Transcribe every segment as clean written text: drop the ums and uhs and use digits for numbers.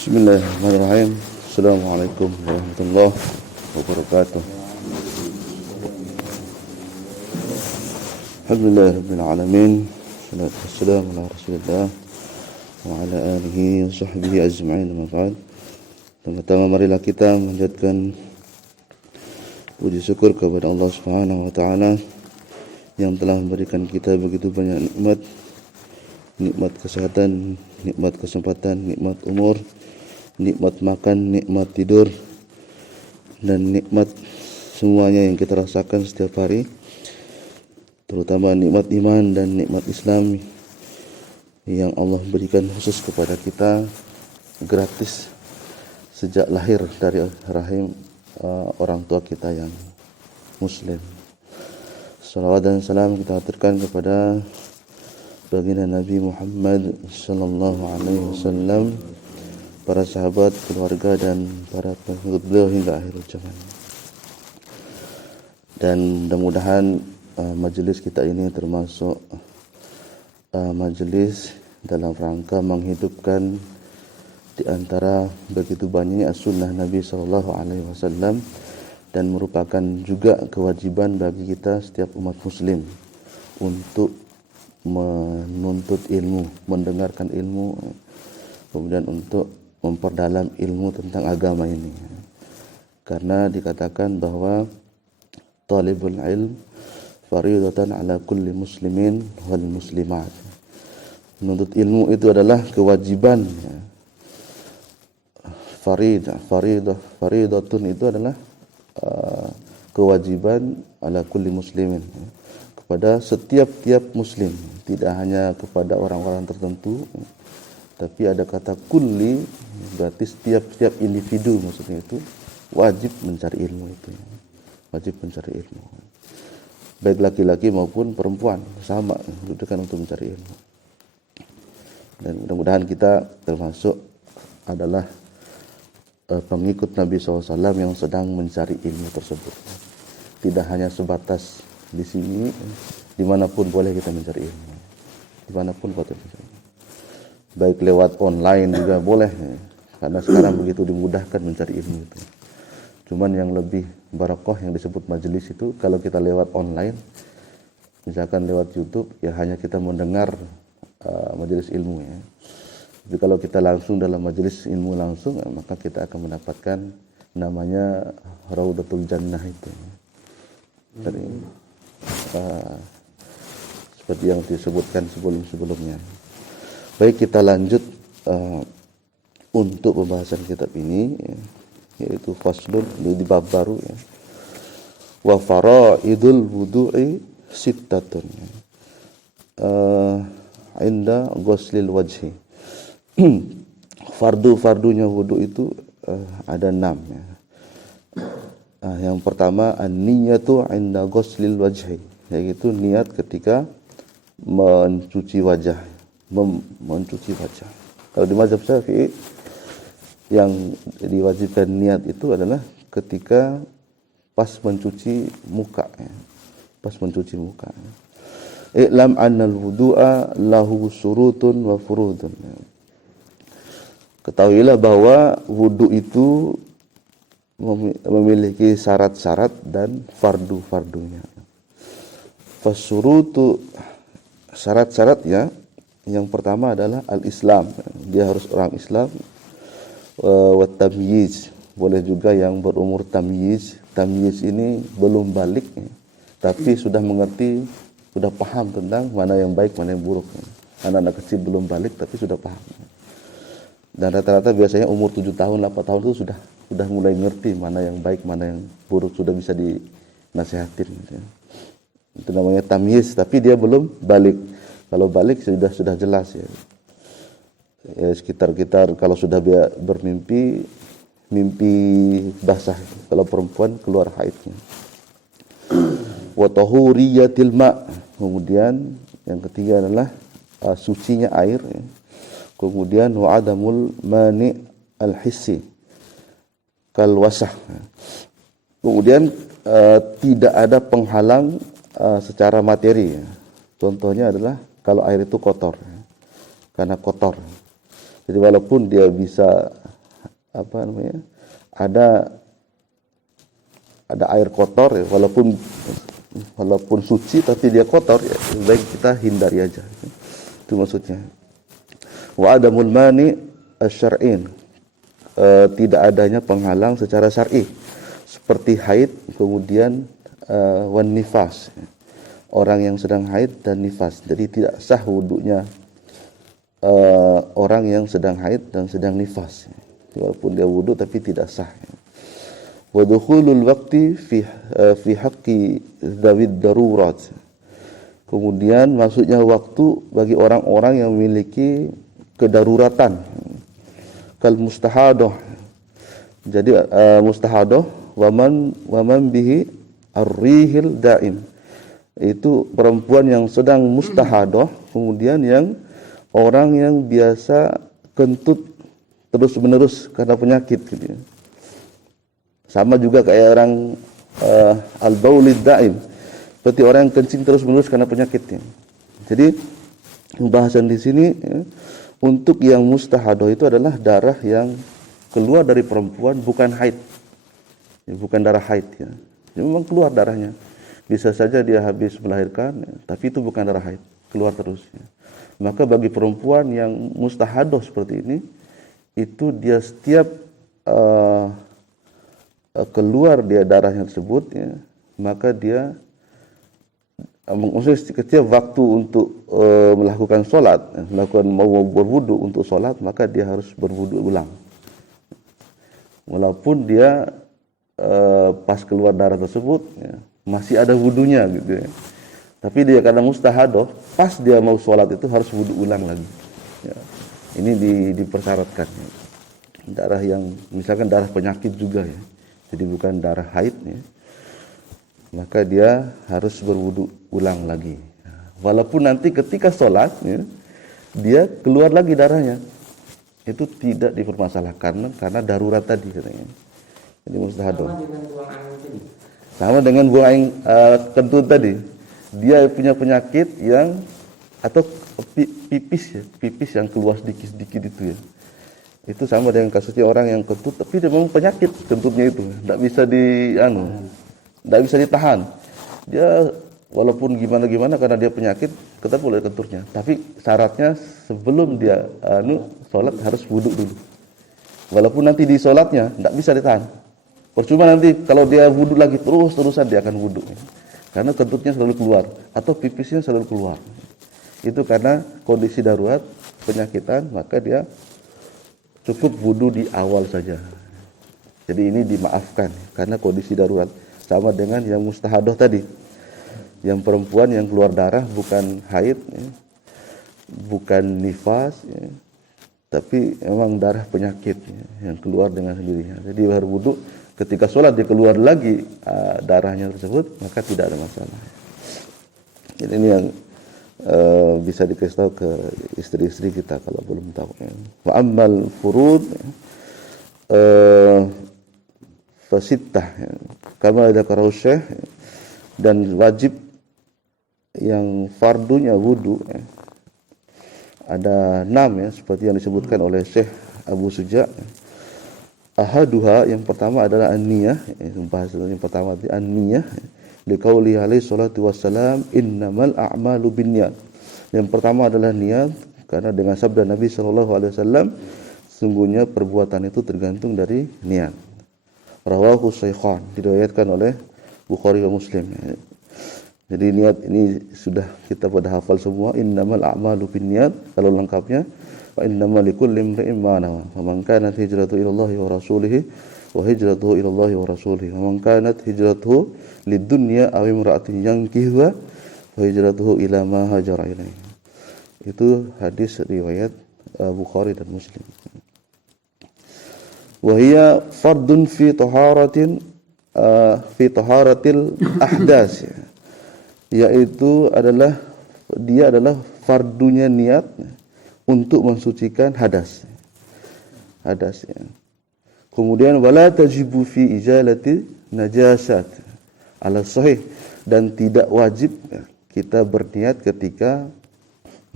Bismillahirrahmanirrahim. Assalamualaikum warahmatullahi wabarakatuh. Alhamdulillahirabbil alamin. Wassalatu wassalamu ala Rasulillah wa ala alihi wa sahbihi ajma'in. Pertama marilah kita menjadikan puji syukur kepada Allah Subhanahu wa taala yang telah memberikan kita begitu banyak nikmat kesehatan, nikmat kesempatan, nikmat umur, nikmat makan, nikmat tidur, dan nikmat semuanya yang kita rasakan setiap hari, terutama nikmat iman dan nikmat Islam yang Allah berikan khusus kepada kita gratis sejak lahir dari rahim orang tua kita yang muslim. Salawat dan salam kita aturkan kepada baginda Nabi Muhammad sallallahu alaihi wasallam, para sahabat, keluarga dan para pengikut beliau hingga akhir zaman. Dan mudah-mudahan majelis kita ini termasuk majelis dalam rangka menghidupkan di antara begitu banyaknya sunnah Nabi sallallahu alaihi wasallam, dan merupakan juga kewajiban bagi kita setiap umat muslim untuk menuntut ilmu, mendengarkan ilmu, kemudian untuk memperdalam ilmu tentang agama ini. Karena dikatakan bahwa talibul ilm fardhatun ala kulli muslimin wal muslimat. Menuntut ilmu itu adalah kewajiban. Fardhatun itu adalah kewajiban ala kulli muslimin, kepada setiap muslim, tidak hanya kepada orang-orang tertentu, tapi ada kata kulli, berarti setiap individu, maksudnya itu wajib mencari ilmu itu. Wajib mencari ilmu. Baik laki-laki maupun perempuan sama dibutuhkan untuk mencari ilmu. Dan mudah-mudahan kita termasuk adalah pengikut Nabi SAW yang sedang mencari ilmu tersebut. Tidak hanya sebatas di sini, dimanapun boleh kita mencari ilmu. Dimanapun boleh mencari ilmu. Baik lewat online juga boleh, karena sekarang begitu dimudahkan mencari ilmu itu. Cuman yang lebih barakah yang disebut majelis itu kalau kita lewat online, misalkan lewat YouTube, ya hanya kita mendengar majelis ilmu ya. Jadi kalau kita langsung dalam majelis ilmu langsung, maka kita akan mendapatkan namanya Raudatul Jannah itu. Dari seperti yang disebutkan sebelumnya. Baik, kita lanjut untuk pembahasan kitab ini, yaitu faslun di bab baru ya. Wa faraidul wudu'i sittatun. Inda ghuslil wajhi. Fardu-fardunya wudu itu ada 6 ya. Yang pertama an-niyatu 'inda ghuslil wajhi, yaitu niat ketika mencuci wajah, mencuci wajah. Kalau di mazhab Syafi'i yang diwajibkan niat itu adalah ketika pas mencuci muka ya. Pas mencuci muka. I'lam annal wudu'a lahu surutun wa furudun. Ketahuilah bahwa wudu itu memiliki syarat-syarat dan fardu-fardunya. Fasurutu, syarat-syaratnya yang pertama adalah al-Islam, dia harus orang Islam. Wa tamyiz, boleh juga yang berumur tamyiz. Tamyiz ini belum balik tapi sudah mengerti, sudah paham tentang mana yang baik, mana yang buruk. Anak-anak kecil belum balik tapi sudah paham. Dan rata-rata biasanya umur 7 tahun, 8 tahun itu sudah mulai ngerti mana yang baik, mana yang buruk, sudah bisa dinasihatin gitu ya. Itu namanya tamyiz, tapi dia belum balik. Kalau balik sudah jelas ya. Ya sekitar kalau sudah bermimpi, mimpi basah. Kalau perempuan keluar haidnya. Wa tahuriyatil ma'. Kemudian yang ketiga adalah sucinya air ya. Kemudian wa adamul mani al-hissi kal wasah. Kemudian tidak ada penghalang secara materi ya. Contohnya adalah kalau air itu kotor, karena kotor. Jadi walaupun dia bisa apa namanya, ada air kotor ya, walaupun suci tapi dia kotor ya, baik kita hindari aja. Itu maksudnya. Wa adamul mani asy-syar'in, tidak adanya penghalang secara syar'i seperti haid, kemudian wan nifas, orang yang sedang haid dan nifas. Jadi tidak sah wudunya orang yang sedang haid dan sedang nifas, walaupun dia wudu tapi tidak sah. Wa dukhulul waqti fi haqqi dzawid darurat, kemudian maksudnya waktu bagi orang-orang yang memiliki kedaruratan, kal mustahadah. Jadi mustahadah waman bihi ar-rihil daim, itu perempuan yang sedang mustahadah, kemudian yang orang yang biasa kentut terus menerus karena penyakit gitu ya. Sama juga kayak orang al-baulid daim, seperti orang yang kencing terus menerus karena penyakitnya. Jadi pembahasan di sini ya, untuk yang mustahadah itu adalah darah yang keluar dari perempuan, bukan haid ya, bukan darah haid ya. Dia memang keluar darahnya, bisa saja dia habis melahirkan ya, tapi itu bukan darah haid, keluar terus ya. Maka bagi perempuan yang mustahadah seperti ini, itu dia setiap keluar dia darahnya tersebut ya, maka dia setiap waktu untuk melakukan sholat, mau berwudu untuk sholat, maka dia harus berwudu ulang. Walaupun dia pas keluar darah tersebut ya, masih ada wudunya gitu ya. Tapi dia karena mustahadah, pas dia mau sholat itu harus wudu ulang lagi. Ya. Ini dipersyaratkan. Ya. Darah yang misalkan darah penyakit juga ya, jadi bukan darah haid ya, maka dia harus berwudu ulang lagi. Walaupun nanti ketika sholat ya, dia keluar lagi darahnya, itu tidak dipermasalahkan karena darurat tadi katanya. Jadi mustahadah. Sama dengan buang air kentut tadi. Dia punya penyakit yang atau pipis yang keluar sedikit-sedikit itu ya. Itu sama dengan kasusnya orang yang kentut tapi dia memang penyakit kentutnya itu, tidak bisa ditahan. Dia walaupun gimana karena dia penyakit tetap boleh kentutnya, tapi syaratnya sebelum dia sholat harus wudhu dulu. Walaupun nanti di sholatnya tidak bisa ditahan, percuma nanti kalau dia wudhu lagi terus-terusan dia akan wudhu ya. Karena kentutnya selalu keluar atau pipisnya selalu keluar. Itu karena kondisi darurat penyakitan, maka dia cukup wudhu di awal saja. Jadi ini dimaafkan karena kondisi darurat. Sama dengan yang mustahadah tadi, yang perempuan yang keluar darah bukan haid ya, bukan nifas ya, tapi memang darah penyakit ya, yang keluar dengan sendirinya. Jadi baru wudhu, ketika sholat dia keluar lagi darahnya tersebut, maka tidak ada masalah. Jadi ini yang bisa dikasih tahu ke istri-istri kita kalau belum tahu ya. Wa ammal furud fasittah ya. Kama dzakara Syekh, dan wajib yang fardunya wudu ya, ada 6 ya, seperti yang disebutkan oleh Syekh Abu Suja. Ahaduha, yang pertama adalah an-niyah, pembahasan yang pertama itu an-niyah, liqauli alaihi salatu wassalam innamal a'malu binniyat. Yang pertama adalah niat, karena dengan sabda Nabi sallallahu alaihi wasallam, sungguhnya perbuatan itu tergantung dari niat. Rawahu Shaykhan, diriwayatkan oleh Bukhari dan Muslim. Jadi niat ini sudah kita pada hafal semua, innamal a'malu binniyat, kalau lengkapnya wa innamal likulli imri'in ma nawa. Faman kanat hijratuhu ila Allah wa rasulih wa hijratuhu ila Allah wa rasulih. Faman kanat hijratuhu lidunya aw imra'atin yankihuha wa hijratuhu ila ma hajara ilaihi. Itu hadis riwayat Bukhari dan Muslim. Wa hiya fardun fi taharatin fi taharatil ahdas, yaitu dia adalah fardunya niat untuk mensucikan hadas ya. Kemudian wala tajibu fi izalati najasat ala sahih, dan tidak wajib kita berniat ketika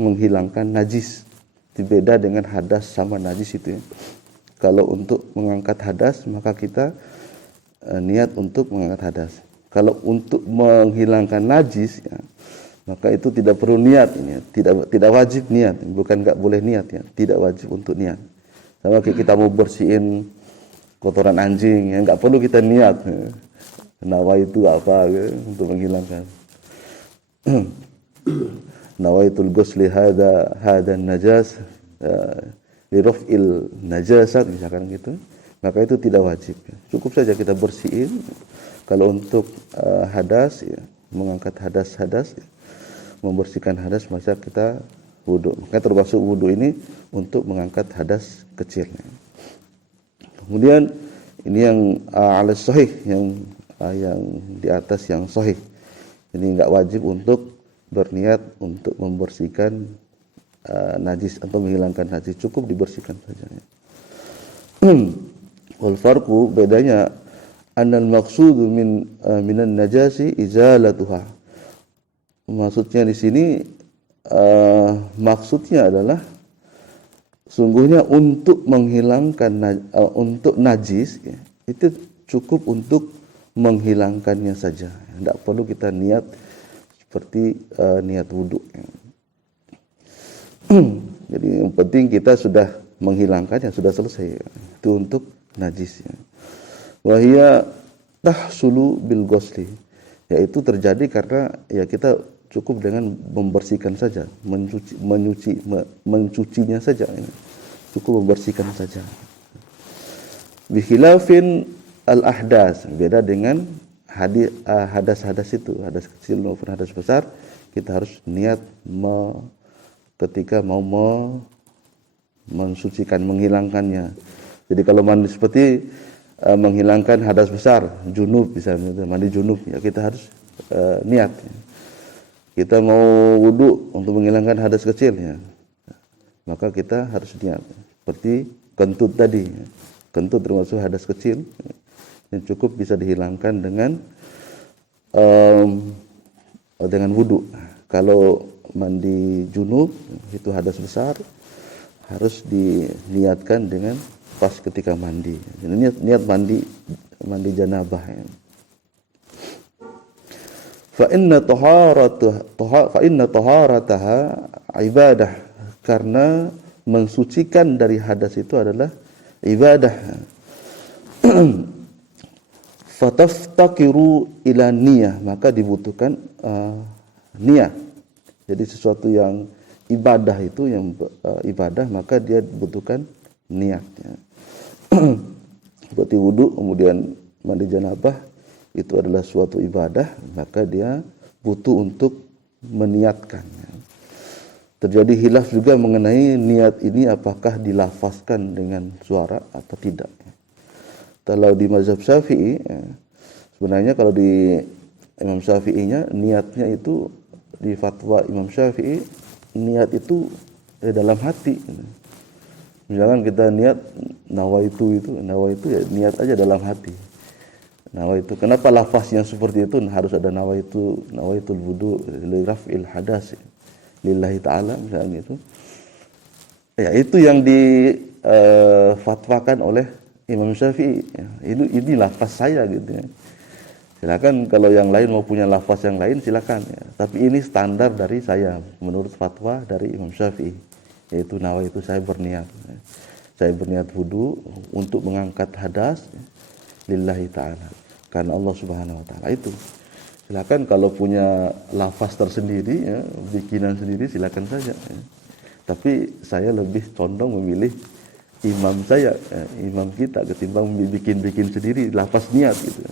menghilangkan najis. Beda dengan hadas sama najis itu ya. Kalau untuk mengangkat hadas maka kita niat untuk mengangkat hadas. Kalau untuk menghilangkan najis ya, maka itu tidak perlu niat ini, tidak wajib niat, bukan enggak boleh niat ya, tidak wajib untuk niat. Sama kayak kita mau bersihin kotoran anjing ya, enggak perlu kita niat. Nawaitu apa ya, untuk menghilangkan. Nawaitul ghusli hada najas li raf'il najasat misalkan gitu. Maka itu tidak wajib. Cukup saja kita bersihin. Kalau untuk hadas ya, mengangkat hadas ya, membersihkan hadas maka kita wudu. Maka termasuk wudu ini untuk mengangkat hadas kecil. Kemudian ini yang ala sahih, yang di atas yang sahih. Ini enggak wajib untuk berniat untuk membersihkan najis atau menghilangkan najis, cukup dibersihkan saja. Wal farqu, bedanya annal maqsudu minan najasi izalatuha. Maksudnya di sini maksudnya adalah sungguhnya untuk menghilangkan untuk najis ya, itu cukup untuk menghilangkannya saja. Tidak perlu kita niat seperti niat wudu. Jadi yang penting kita sudah menghilangkannya, sudah selesai. Itu untuk najisnya. Wahia tahsulu bil ghusli, yaitu terjadi karena ya kita cukup dengan membersihkan saja, mencucinya saja, cukup membersihkan saja. Bikhilafin al ahdas, beda dengan hadas-hadas itu, hadas kecil maupun hadas besar, kita harus niat ketika mau mensucikan, menghilangkannya. Jadi kalau mandi seperti menghilangkan hadas besar, junub misalnya, mandi junub ya kita harus niat. Kita mau wudu untuk menghilangkan hadas kecil ya, maka kita harus niat. Seperti kentut tadi, kentut termasuk hadas kecil yang cukup bisa dihilangkan dengan wudu. Kalau mandi junub itu hadas besar, harus diniatkan dengan pas ketika mandi. Niat mandi janabah ya. Fa inna taharataha ibadah, karena mensucikan dari hadas itu adalah ibadah. Fataftakiru ila niyah, maka dibutuhkan niat. Jadi sesuatu yang ibadah itu yang ibadah maka dia butuhkan niat ya. Seperti wudu kemudian mandi janabah itu adalah suatu ibadah, maka dia butuh untuk meniatkan ya. Terjadi khilaf juga mengenai niat ini apakah dilafazkan dengan suara atau tidak. Kalau di mazhab Syafi'i ya, sebenarnya kalau di Imam Syafi'inya niatnya itu, di fatwa Imam Syafi'i niat itu dalam hati. Misalkan kita niat nawaitu ya niat aja dalam hati. Nawaitu. Kenapa lafaznya seperti itu? Harus ada nawaitul wudu li raf'il hadas lillahi ta'ala misalnya itu. Ya itu yang difatwakan oleh Imam Syafi'i. Ya, ini lafaz saya gitu ya. Silakan kalau yang lain mau punya lafaz yang lain silakan ya. Tapi ini standar dari saya menurut fatwa dari Imam Syafi'i, yaitu nawaitu, saya berniat. Saya berniat wudu untuk mengangkat hadas lillahi ta'ala, karena Allah Subhanahu wa taala itu. Silakan kalau punya lafaz tersendiri ya, bikinan sendiri silakan saja ya. Tapi saya lebih condong memilih imam saya, imam kita ketimbang bikin sendiri lafaz niat gitu.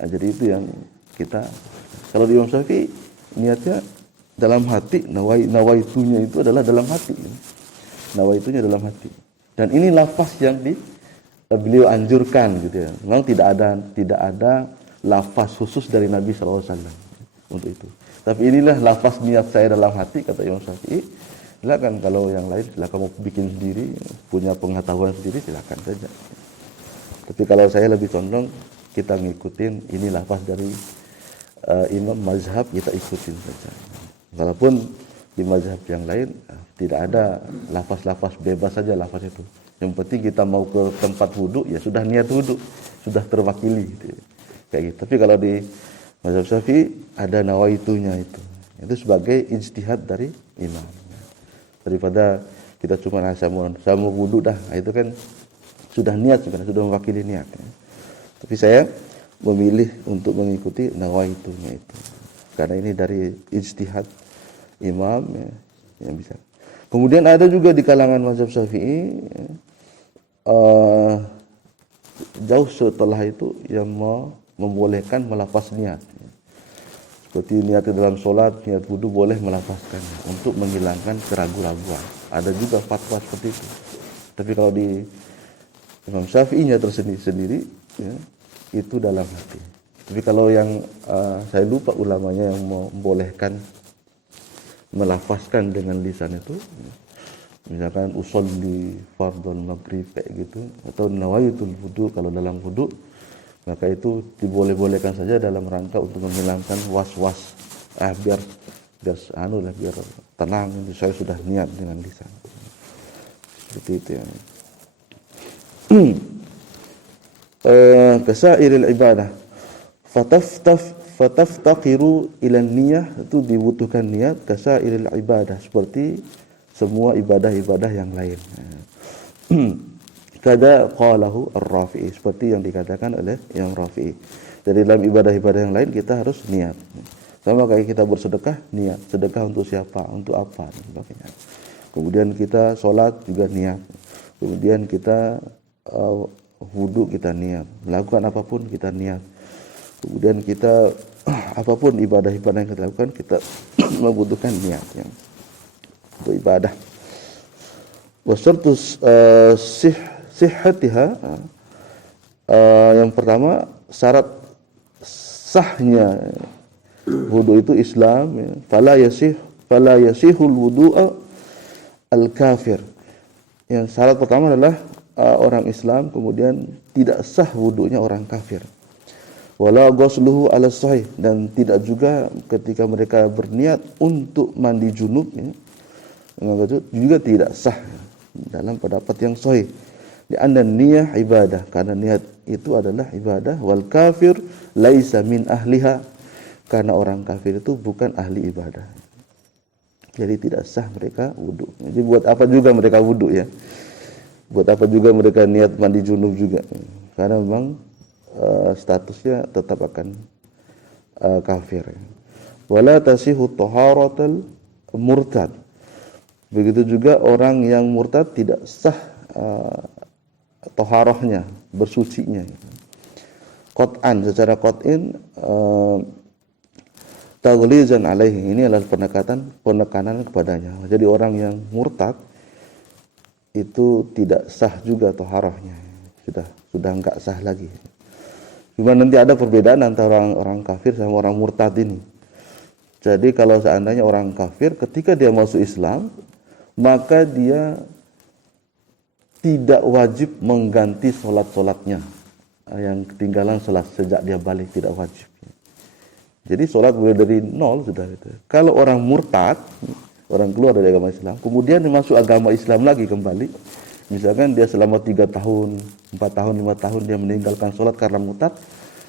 Nah, jadi itu yang kita, kalau di Imam Syafi'i niatnya dalam hati, nawaitunya itu adalah dalam hati. Nawaitunya dalam hati. Dan ini lafaz yang beliau anjurkan gitu ya. Memang tidak ada lafaz khusus dari Nabi SAW untuk itu. Tapi inilah lafaz niat saya dalam hati kata Imam Syafi'i. Silakan kalau yang lain silakan mau bikin sendiri, punya pengetahuan sendiri silakan saja. Tapi kalau saya lebih condong kita ngikutin ini lafaz dari imam mazhab, kita ikutin saja. Walaupun di mazhab yang lain Tidak ada lafaz-lafaz bebas saja lafaz itu. Yang penting kita mau ke tempat wudhu, ya sudah niat wudhu, sudah terwakili. Gitu. Kayak gitu. Tapi kalau di mazhab Syafi'i ada nawaitunya itu. Itu sebagai ijtihad dari imam. Daripada kita cuma saya mau wudhu dah, itu kan sudah niat sebenarnya, sudah mewakili niat. Tapi saya memilih untuk mengikuti nawaitunya itu. Karena ini dari ijtihad imam ya, yang bisa. Kemudian ada juga di kalangan mazhab Syafi'i jauh setelah itu yang membolehkan melafaz niat. Seperti niat di dalam sholat, niat wudu boleh melafazkannya untuk menghilangkan keraguan-raguan. Ada juga fatwa seperti itu. Tapi kalau di Imam Syafi'inya tersendiri ya, itu dalam hati. Tapi kalau yang saya lupa ulamanya yang membolehkan melafazkan dengan lisan itu, misalkan usolli fardhul maghrib kayak gitu, atau nawaitul wudu kalau dalam wudu, maka itu diboleh-bolehkan saja dalam rangka untuk menghilangkan was-was, biar tenang, saya sudah niat dengan lisan. Seperti itu ya. Kasairil ibadah fataftaqiru ila niyah, itu dibutuhkan niat kasairil ibadah, seperti semua ibadah-ibadah yang lain. Kada qalahu ar-Rafi'i, seperti yang dikatakan oleh Imam Rafi'i. Jadi dalam ibadah-ibadah yang lain kita harus niat. Sama kayak kita bersedekah, niat. Sedekah untuk siapa, untuk apa, dan sebagainya. Kemudian kita sholat juga niat. Kemudian kita wudu kita niat. Melakukan apapun kita niat. Kemudian kita apapun ibadah-ibadah yang kita lakukan, kita membutuhkan niat yang untuk ibadah. Wa syartu sihhatiha, yang pertama syarat sahnya wudu itu Islam, ya. Fala yasihul wudu'a al-kafir. Yang syarat pertama adalah orang Islam, kemudian tidak sah wudunya orang kafir. Wala ghusluhu ala sahih, dan tidak juga ketika mereka berniat untuk mandi junub ya, juga tidak sah dalam pendapat yang sahih. Di anna niyah ibadah, karena niat itu adalah ibadah. Wal kafir laisa min ahliha, karena orang kafir itu bukan ahli ibadah. Jadi tidak sah mereka wudu. Jadi buat apa juga mereka wudu ya? Buat apa juga mereka niat mandi junub juga? Karena memang statusnya tetap akan kafir. Wala tasihu taharatul murtad. Begitu juga orang yang murtad tidak sah taharahnya, bersucinya. Qat'an, secara qat'in, taghlizan alaihi, ini adalah penekanan kepadanya. Jadi orang yang murtad itu tidak sah juga taharahnya. Sudah enggak sah lagi. Cuma nanti ada perbedaan antara orang kafir sama orang murtad ini. Jadi kalau seandainya orang kafir ketika dia masuk Islam, maka dia tidak wajib mengganti sholat-sholatnya yang ketinggalan sholat sejak dia balik, tidak wajib. Jadi sholat mulai dari nol sudah itu. Kalau orang murtad, orang keluar dari agama Islam, kemudian dia masuk agama Islam lagi kembali, misalkan dia selama 3 tahun, 4 tahun, 5 tahun dia meninggalkan sholat karena murtad,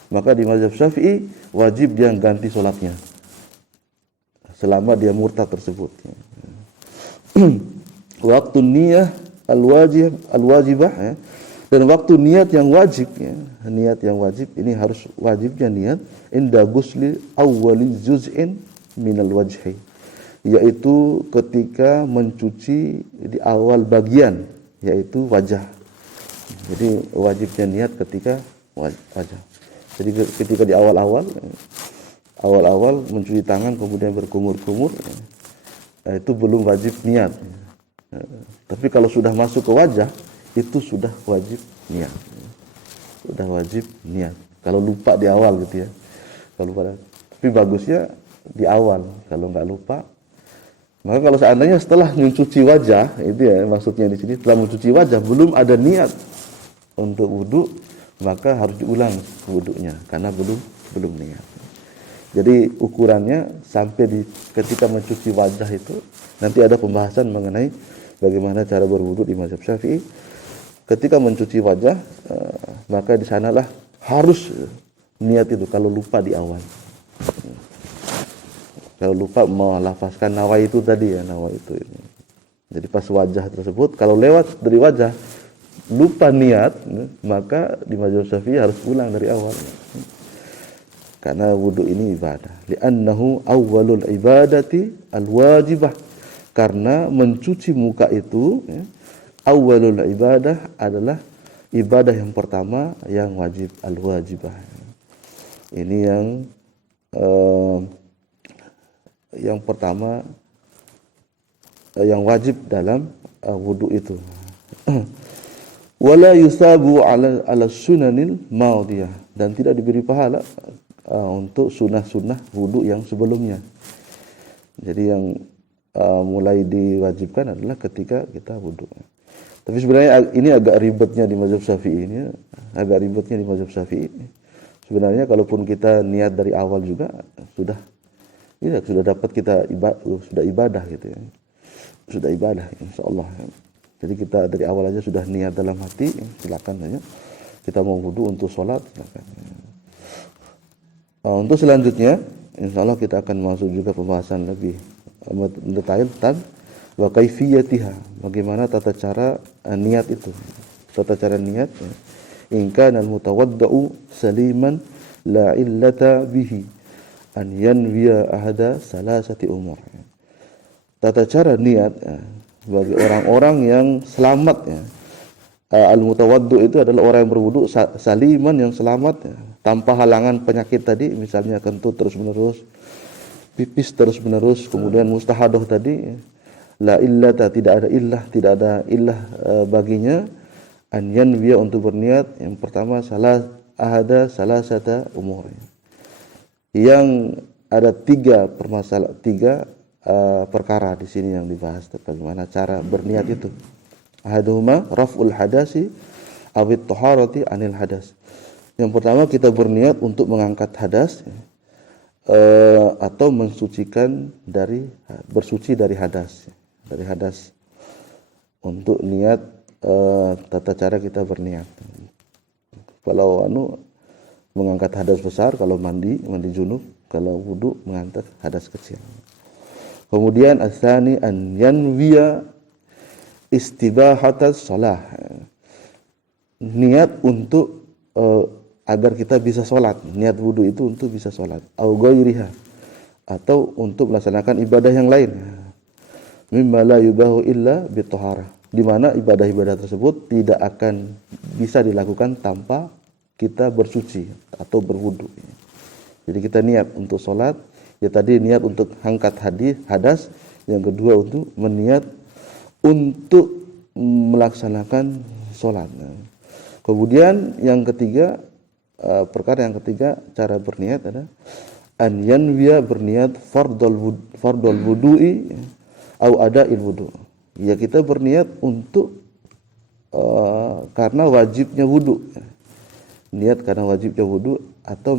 maka di mazhab Syafi'i wajib dia ganti sholatnya selama dia murtad tersebut. Waktu niyah al-wajibah ya. Dan waktu niat yang wajib ya. Niat yang wajib ini harus wajibnya niat inda ghusli awwali juz'in minal wajhi, yaitu ketika mencuci di awal bagian, yaitu wajah. Jadi wajibnya niat ketika wajah. Jadi ketika di awal-awal mencuci tangan kemudian berkumur-kumur, itu belum wajib niat. Tapi kalau sudah masuk ke wajah, itu sudah wajib niat. Sudah wajib niat. Kalau lupa di awal gitu ya. Kalau lupa. Tapi bagusnya di awal. Kalau nggak lupa, maka kalau seandainya setelah mencuci wajah, itu ya maksudnya di sini, setelah mencuci wajah belum ada niat untuk wudu, maka harus diulang wudunya karena belum niat. Jadi ukurannya sampai ketika mencuci wajah itu nanti ada pembahasan mengenai bagaimana cara berwudu di mazhab Syafi'i. Ketika mencuci wajah maka di sanalah harus niat itu kalau lupa di awal. Kalau lupa melafazkan nawa itu tadi ya, nawa itu. Jadi pas wajah tersebut kalau lewat dari wajah lupa niat, maka di mazhab Syafi'i harus ulang dari awal. Karena wudu ini ibadah. Li'annahu awwalul ibadati al-wajibah. Karena mencuci muka itu awwalul ibadah adalah ibadah yang pertama yang wajib, al-wajibah. Ini yang pertama yang wajib dalam wudu itu. Wala yusabu ala sunanil maudiyah, dan tidak diberi pahala untuk sunnah-sunnah wudu yang sebelumnya. Jadi yang mulai diwajibkan adalah ketika kita wudu. Tapi sebenarnya ini agak ribetnya di mazhab Syafi'i ini, Sebenarnya kalaupun kita niat dari awal juga sudah dapat kita ibadah gitu ya. Sudah ibadah insyaallah. Jadi kita dari awal aja sudah niat dalam hati, silakan saja. Kita mau wudu untuk sholat, silakan. Untuk selanjutnya, insyaallah kita akan masuk juga pembahasan lebih detail tentang wa kaifiyatiha, bagaimana tata cara niat itu. Tata cara niat, in kana al-mutawaddau saliman la illata bihi an yanwiya ahada salasati umur. Tata cara niat bagi orang-orang yang selamat ya. Al-mutawaddu itu adalah orang yang berwudu saliman, yang selamat ya, tanpa halangan penyakit tadi, misalnya kentut terus-menerus, pipis terus-menerus, kemudian mustahadah tadi, la illata, tidak ada illah baginya, an yanwiya, untuk berniat yang pertama salasata umur. Yang ada tiga perkara di sini yang dibahas, bagaimana cara berniat itu. Ahaduhuma raf'ul hadasi awit taharati anil hadas. Yang pertama kita berniat untuk mengangkat hadas atau bersuci dari hadas. Untuk niat tata cara kita berniat. Kalau mengangkat hadas besar, kalau mandi junub, kalau wudu mengangkat hadas kecil. Kemudian asani an yanwiya istibahatas shalah. Niat untuk agar kita bisa sholat. Niat wudu itu untuk bisa sholat. Au ghairiha, atau untuk melaksanakan ibadah yang lain. Mimma la yubahu illa bithaharah, di mana ibadah-ibadah tersebut tidak akan bisa dilakukan tanpa kita bersuci atau berwudu. Jadi kita niat untuk sholat, ya tadi niat untuk angkat hadas, yang kedua untuk meniat untuk melaksanakan sholat. Kemudian yang ketiga, perkara yang ketiga cara berniat adalah an yanwiya, berniat fardul wudu'i au ada'il wudu'. Ya kita berniat untuk karena wajibnya wudu. Niat karena wajibnya wudu atau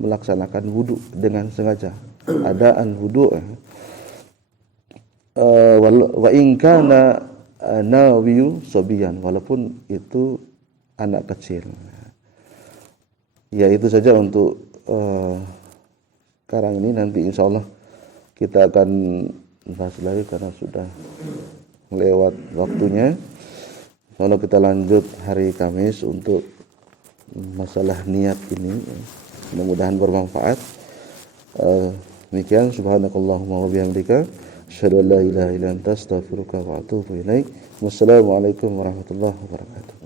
melaksanakan wudu dengan sengaja. Adaan wudu'. Wa in kana nawiyu sobiyan, walaupun itu anak kecil. Ya itu saja untuk sekarang ini. Nanti insyaallah kita akan bahas lagi karena sudah lewat waktunya. Kalau kita lanjut hari Kamis untuk masalah niat ini, mudah-mudahan bermanfaat. Demikian, subhanakallahumma wa bihamdika, asyhadu an la ilaha illa anta, astaghfiruka wa atubu ilaik. Wassalamualaikum warahmatullahi wabarakatuh.